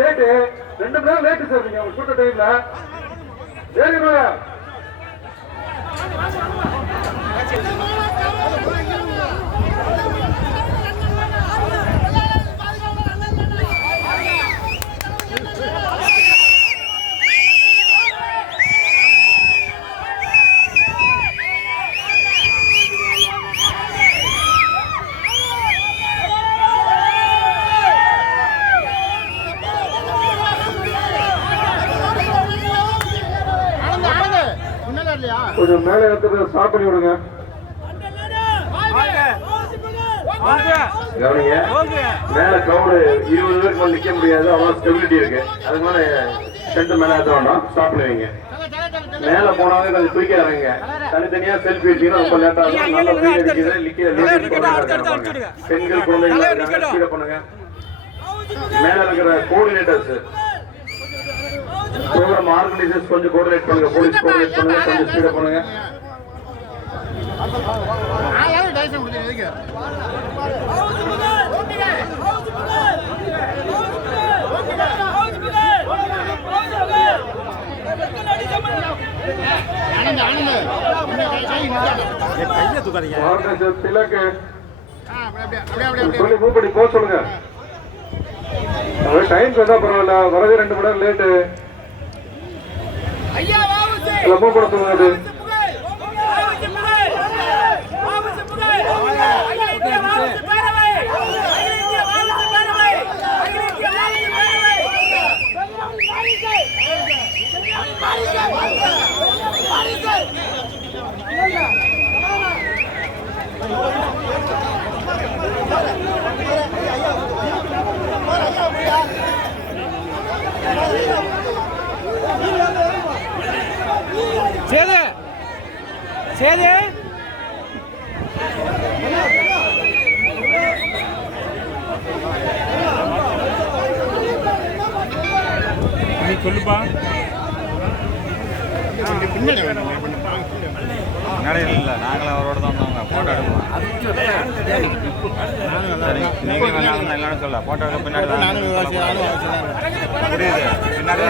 Late 2 மணி நேரம் late sir. நீங்க கூட்ட டைம்ல வேணுமா? கொஞ்சம் மேலே எடுத்து ஸ்டாப் பண்ணி விடுங்க. மேல கிரௌடு 20 பேருக்கு மேல நிக்க முடியாது, அவ்வளவு ஸ்டெபிலிட்டி இருக்கு. அதுக்கு மேல சென்டர் மேல ஏற்ற வேண்டாம், ஸ்டாப் பண்ணுவீங்க. மேல போனாவே கொஞ்சம் குயிக்கா இறங்குங்க. தனித்தனியா செல்ஃபி எடுத்தீங்கன்னா ரொம்ப லேட்டா இருக்கும். நல்லா ஃப்ரீ அடிக்கிறது பெண்கள் குழந்தைகள் ஸ்பீட பண்ணுங்க. மேல இருக்கிற கோஆர்டினேட்டர்ஸ் ப்ரோக்ராம் ஆர்கனைசர்ஸ் கொஞ்சம் கோஆர்டினேட் பண்ணுங்க. போலீஸ் கோஆர்டினேட் பண்ணுங்க, கொஞ்சம் ஸ்பீட பண்ணுங்க. சொல்லி மூவ் பண்ணி போக சொல்லுங்க. டைம் வந்தா பரவாயில்ல, வரது 2 மணி நேரம் லேட்டு. மூவ் பண்ண சொல்லுங்க. அது சேது நீ சொல்லுப்பா. இல்லை, நாங்களும் அவரோட தான் வந்தவங்க. ஃபோட்டோ எடுப்போம். நீங்கள் எல்லாரும் சொல்ல ஃபோட்டோ பின்னாடி புரியுது. பின்னாடி